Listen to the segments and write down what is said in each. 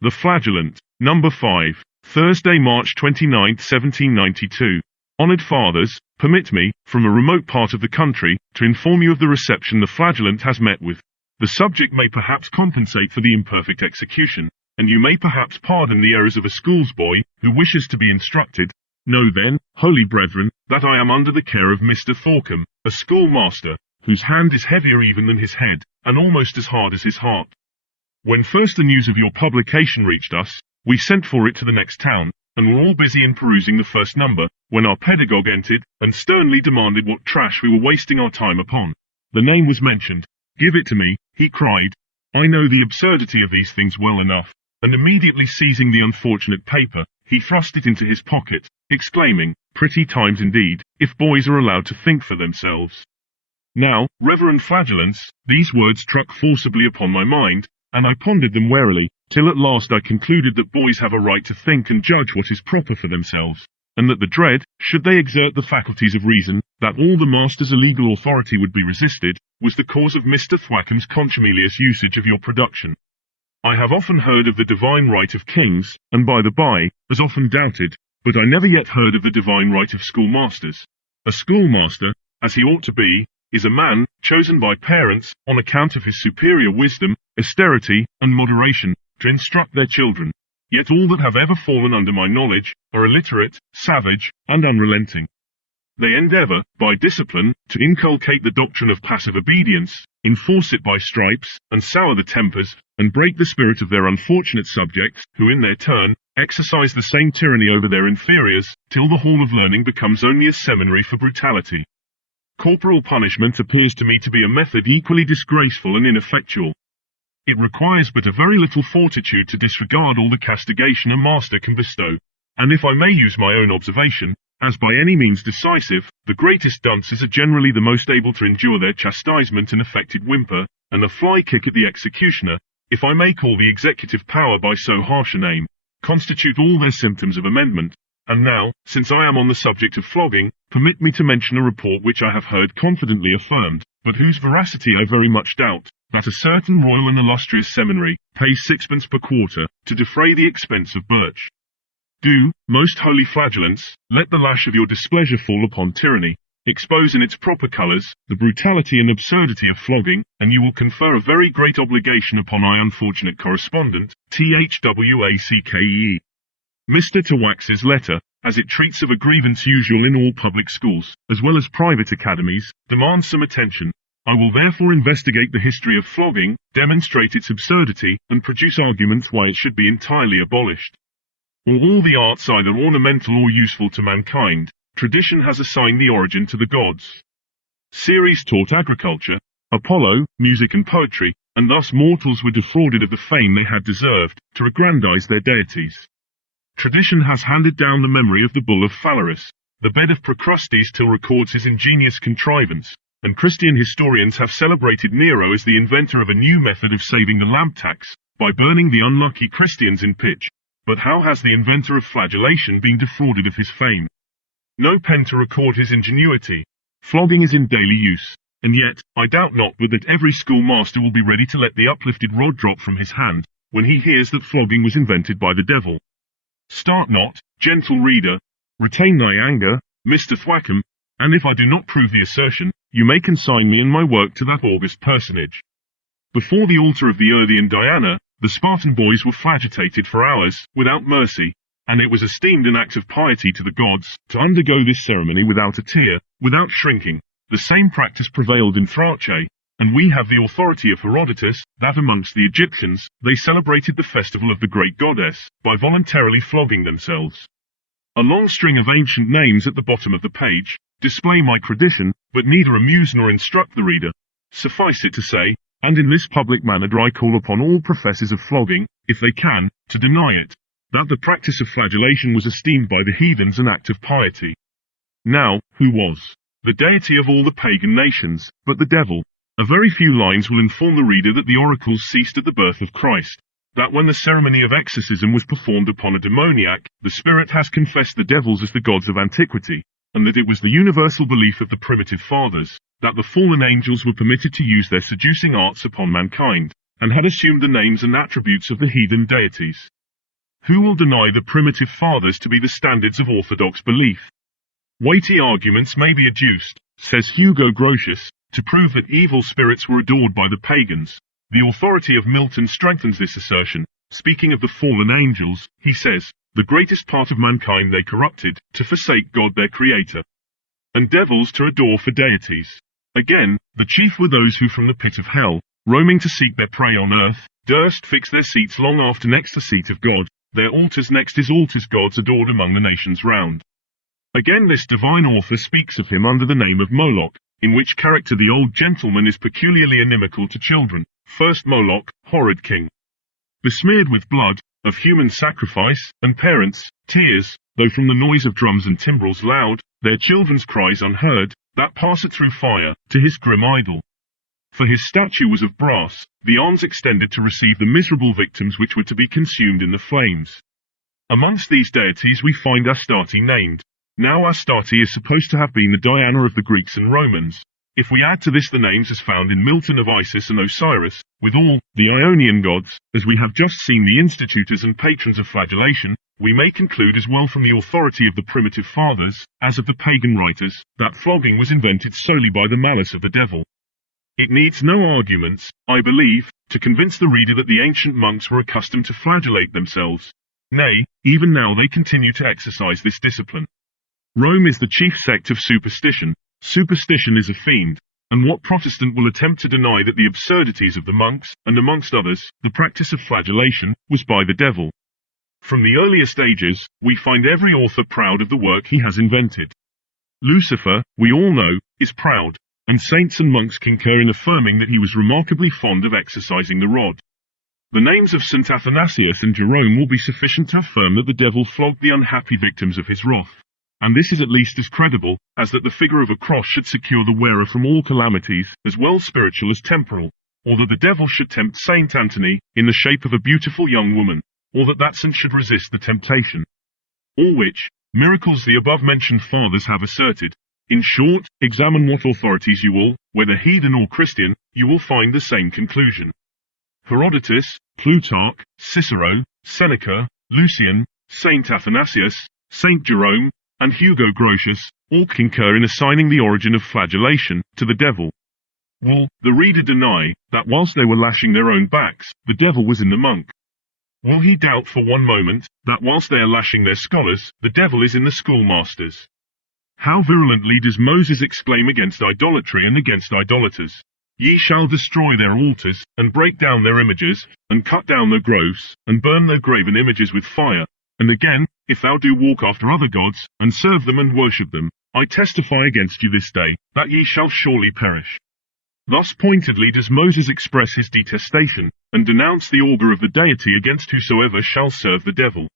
The Flagellant. Number 5. Thursday, March 29, 1792. Honored Fathers, permit me, from a remote part of the country, to inform you of the reception the Flagellant has met with. The subject may perhaps compensate for the imperfect execution, and you may perhaps pardon the errors of a schoolboy who wishes to be instructed. Know then, holy brethren, that I am under the care of Mr. Thwackum, a schoolmaster, whose hand is heavier even than his head, and almost as hard as his heart. When first the news of your publication reached us, we sent for it to the next town, and were all busy in perusing the first number, when our pedagogue entered, and sternly demanded what trash we were wasting our time upon. The name was mentioned. Give it to me, he cried. I know the absurdity of these things well enough, and immediately seizing the unfortunate paper, he thrust it into his pocket, exclaiming, pretty times indeed, if boys are allowed to think for themselves. Now, Reverend Flagellants, these words struck forcibly upon my mind, and I pondered them warily, till at last I concluded that boys have a right to think and judge what is proper for themselves, and that the dread, should they exert the faculties of reason, that all the master's illegal authority would be resisted, was the cause of Mr. Thwackum's contumelious usage of your production. I have often heard of the divine right of kings, and by the by, as often doubted, but I never yet heard of the divine right of schoolmasters. A schoolmaster, as he ought to be, is a man, chosen by parents, on account of his superior wisdom, austerity, and moderation, to instruct their children. Yet all that have ever fallen under my knowledge, are illiterate, savage, and unrelenting. They endeavor, by discipline, to inculcate the doctrine of passive obedience, enforce it by stripes, and sour the tempers, and break the spirit of their unfortunate subjects, who in their turn, exercise the same tyranny over their inferiors, till the hall of learning becomes only a seminary for brutality. Corporal punishment appears to me to be a method equally disgraceful and ineffectual. It requires but a very little fortitude to disregard all the castigation a master can bestow, and if I may use my own observation, as by any means decisive, the greatest dunces are generally the most able to endure their chastisement and affected whimper, and the fly kick at the executioner, if I may call the executive power by so harsh a name, constitute all their symptoms of amendment. And now, since I am on the subject of flogging, permit me to mention a report which I have heard confidently affirmed, but whose veracity I very much doubt, that a certain royal and illustrious seminary pays 6d. per quarter, to defray the expense of birch. Do, most holy Flagellants, let the lash of your displeasure fall upon tyranny, expose in its proper colours the brutality and absurdity of flogging, and you will confer a very great obligation upon my unfortunate correspondent, Thwacke. Mr. Tawax's letter, as it treats of a grievance usual in all public schools, as well as private academies, demands some attention. I will therefore investigate the history of flogging, demonstrate its absurdity, and produce arguments why it should be entirely abolished. All the arts either ornamental or useful to mankind, tradition has assigned the origin to the gods. Ceres taught agriculture, Apollo, music and poetry, and thus mortals were defrauded of the fame they had deserved, to aggrandize their deities. Tradition has handed down the memory of the bull of Phalaris, the bed of Procrustes till records his ingenious contrivance, and Christian historians have celebrated Nero as the inventor of a new method of saving the lamp tax, by burning the unlucky Christians in pitch. But how has the inventor of flagellation been defrauded of his fame? No pen to record his ingenuity. Flogging is in daily use, and yet, I doubt not but that every schoolmaster will be ready to let the uplifted rod drop from his hand, when he hears that flogging was invented by the devil. Start not, gentle reader, retain thy anger, Mr. Thwackum, and if I do not prove the assertion, you may consign me and my work to that august personage. Before the altar of the Earthian Diana, the Spartan boys were flagitated for hours, without mercy, and it was esteemed an act of piety to the gods, to undergo this ceremony without a tear, without shrinking. The same practice prevailed in Thrace, and we have the authority of Herodotus, that amongst the Egyptians, they celebrated the festival of the great goddess, by voluntarily flogging themselves. A long string of ancient names at the bottom of the page display my tradition, but neither amuse nor instruct the reader. Suffice it to say, and in this public manner do I call upon all professors of flogging, if they can, to deny it, that the practice of flagellation was esteemed by the heathens an act of piety. Now, who was the deity of all the pagan nations, but the devil? A very few lines will inform the reader that the oracles ceased at the birth of Christ, that when the ceremony of exorcism was performed upon a demoniac, the spirit has confessed the devils as the gods of antiquity, and that it was the universal belief of the primitive fathers, that the fallen angels were permitted to use their seducing arts upon mankind, and had assumed the names and attributes of the heathen deities. Who will deny the primitive fathers to be the standards of orthodox belief? Weighty arguments may be adduced, says Hugo Grotius, to prove that evil spirits were adored by the pagans. The authority of Milton strengthens this assertion. Speaking of the fallen angels, he says, "The greatest part of mankind they corrupted, to forsake God their Creator, and devils to adore for deities." Again, the chief were those who from the pit of hell, roaming to seek their prey on earth, durst fix their seats long after next the seat of God, their altars next his altars gods adored among the nations round. Again this divine author speaks of him under the name of Moloch, in which character the old gentleman is peculiarly inimical to children. First Moloch, horrid king, besmeared with blood, of human sacrifice, and parents' tears, though from the noise of drums and timbrels loud, their children's cries unheard, that passed through fire, to his grim idol. For his statue was of brass, the arms extended to receive the miserable victims which were to be consumed in the flames. Amongst these deities we find Astarte named. Now Astarte is supposed to have been the Diana of the Greeks and Romans. If we add to this the names as found in Milton of Isis and Osiris, with all the Ionian gods, as we have just seen the institutors and patrons of flagellation, we may conclude as well from the authority of the primitive fathers, as of the pagan writers, that flogging was invented solely by the malice of the devil. It needs no arguments, I believe, to convince the reader that the ancient monks were accustomed to flagellate themselves. Nay, even now they continue to exercise this discipline. Rome is the chief sect of superstition. Superstition is a fiend, and what Protestant will attempt to deny that the absurdities of the monks, and amongst others, the practice of flagellation, was by the devil? From the earliest ages, we find every author proud of the work he has invented. Lucifer, we all know, is proud, and saints and monks concur in affirming that he was remarkably fond of exercising the rod. The names of St. Athanasius and Jerome will be sufficient to affirm that the devil flogged the unhappy victims of his wrath. And this is at least as credible, as that the figure of a cross should secure the wearer from all calamities, as well spiritual as temporal, or that the devil should tempt Saint Anthony, in the shape of a beautiful young woman, or that saint should resist the temptation. All which miracles the above-mentioned fathers have asserted. In short, examine what authorities you will, whether heathen or Christian, you will find the same conclusion. Herodotus, Plutarch, Cicero, Seneca, Lucian, Saint Athanasius, Saint Jerome, and Hugo Grotius, all concur in assigning the origin of flagellation to the devil. Will the reader deny that whilst they were lashing their own backs, the devil was in the monk? Will he doubt for one moment that whilst they are lashing their scholars, the devil is in the schoolmasters? How virulently does Moses exclaim against idolatry and against idolaters! Ye shall destroy their altars, and break down their images, and cut down their groves, and burn their graven images with fire. And again, if thou do walk after other gods, and serve them and worship them, I testify against you this day, that ye shall surely perish. Thus pointedly does Moses express his detestation, and denounce the augur of the deity against whosoever shall serve the devil.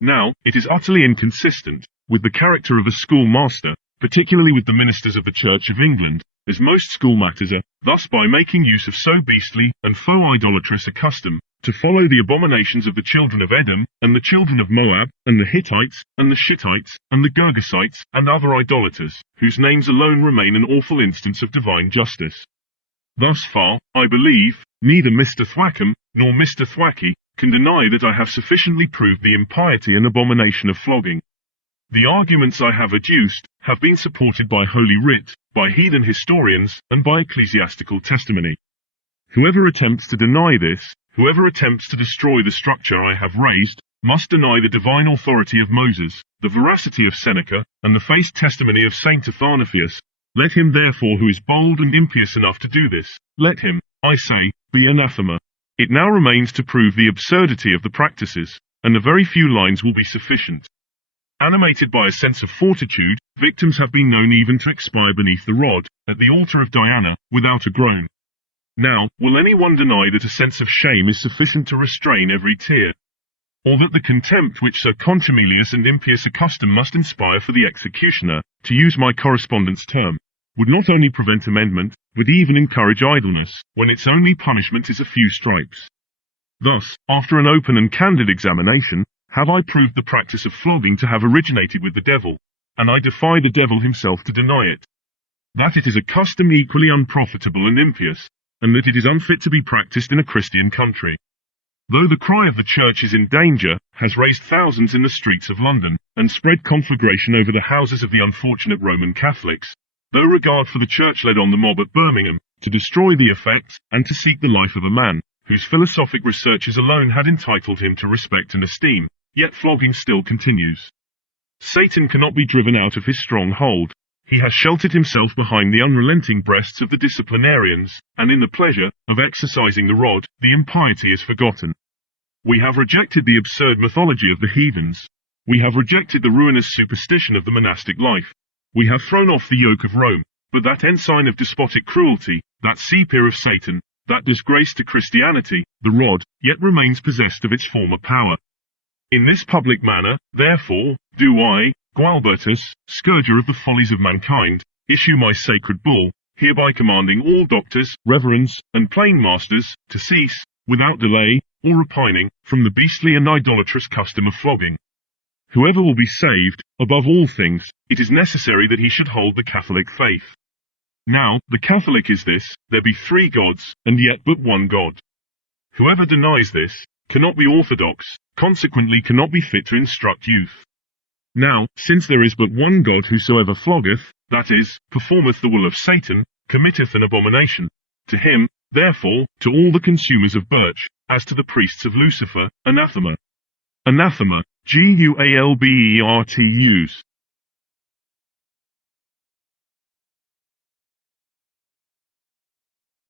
Now, it is utterly inconsistent with the character of a schoolmaster, particularly with the ministers of the Church of England, as most school matters are, thus by making use of so beastly and faux idolatrous a custom, to follow the abominations of the children of Edom, and the children of Moab, and the Hittites, and the Shittites, and the Girgasites, and other idolaters, whose names alone remain an awful instance of divine justice. Thus far, I believe, neither Mr. Thwackum, nor Mr. Thwacky, can deny that I have sufficiently proved the impiety and abomination of flogging. The arguments I have adduced have been supported by Holy Writ, by heathen historians, and by ecclesiastical testimony. Whoever attempts to deny this, whoever attempts to destroy the structure I have raised, must deny the divine authority of Moses, the veracity of Seneca, and the face testimony of Saint Athanasius. Let him therefore who is bold and impious enough to do this, let him, I say, be anathema. It now remains to prove the absurdity of the practices, and a very few lines will be sufficient. Animated by a sense of fortitude, victims have been known even to expire beneath the rod, at the altar of Diana, without a groan. Now, will anyone deny that a sense of shame is sufficient to restrain every tear? Or that the contempt which so contumelious and impious a custom must inspire for the executioner, to use my correspondent's term, would not only prevent amendment, but even encourage idleness, when its only punishment is a few stripes? Thus, after an open and candid examination, have I proved the practice of flogging to have originated with the devil, and I defy the devil himself to deny it. That it is a custom equally unprofitable and impious, and that it is unfit to be practiced in a Christian country. Though the cry of the church is in danger, has raised thousands in the streets of London, and spread conflagration over the houses of the unfortunate Roman Catholics, though regard for the church led on the mob at Birmingham, to destroy the effects, and to seek the life of a man, whose philosophic researches alone had entitled him to respect and esteem, yet flogging still continues. Satan cannot be driven out of his stronghold. He has sheltered himself behind the unrelenting breasts of the disciplinarians, and in the pleasure of exercising the rod, the impiety is forgotten. We have rejected the absurd mythology of the heathens. We have rejected the ruinous superstition of the monastic life. We have thrown off the yoke of Rome, but that ensign of despotic cruelty, that sea-peer of Satan, that disgrace to Christianity, the rod, yet remains possessed of its former power. In this public manner, therefore, do I, Gualbertus, scourger of the follies of mankind, issue my sacred bull, hereby commanding all doctors, reverends, and plain masters, to cease, without delay, or repining, from the beastly and idolatrous custom of flogging. Whoever will be saved, above all things, it is necessary that he should hold the Catholic faith. Now, the Catholic is this, there be three gods, and yet but one God. Whoever denies this, cannot be orthodox, consequently cannot be fit to instruct youth. Now, since there is but one God, whosoever floggeth, that is, performeth the will of Satan, committeth an abomination. To him, therefore, to all the consumers of birch, as to the priests of Lucifer, anathema. Anathema, Gualbertus.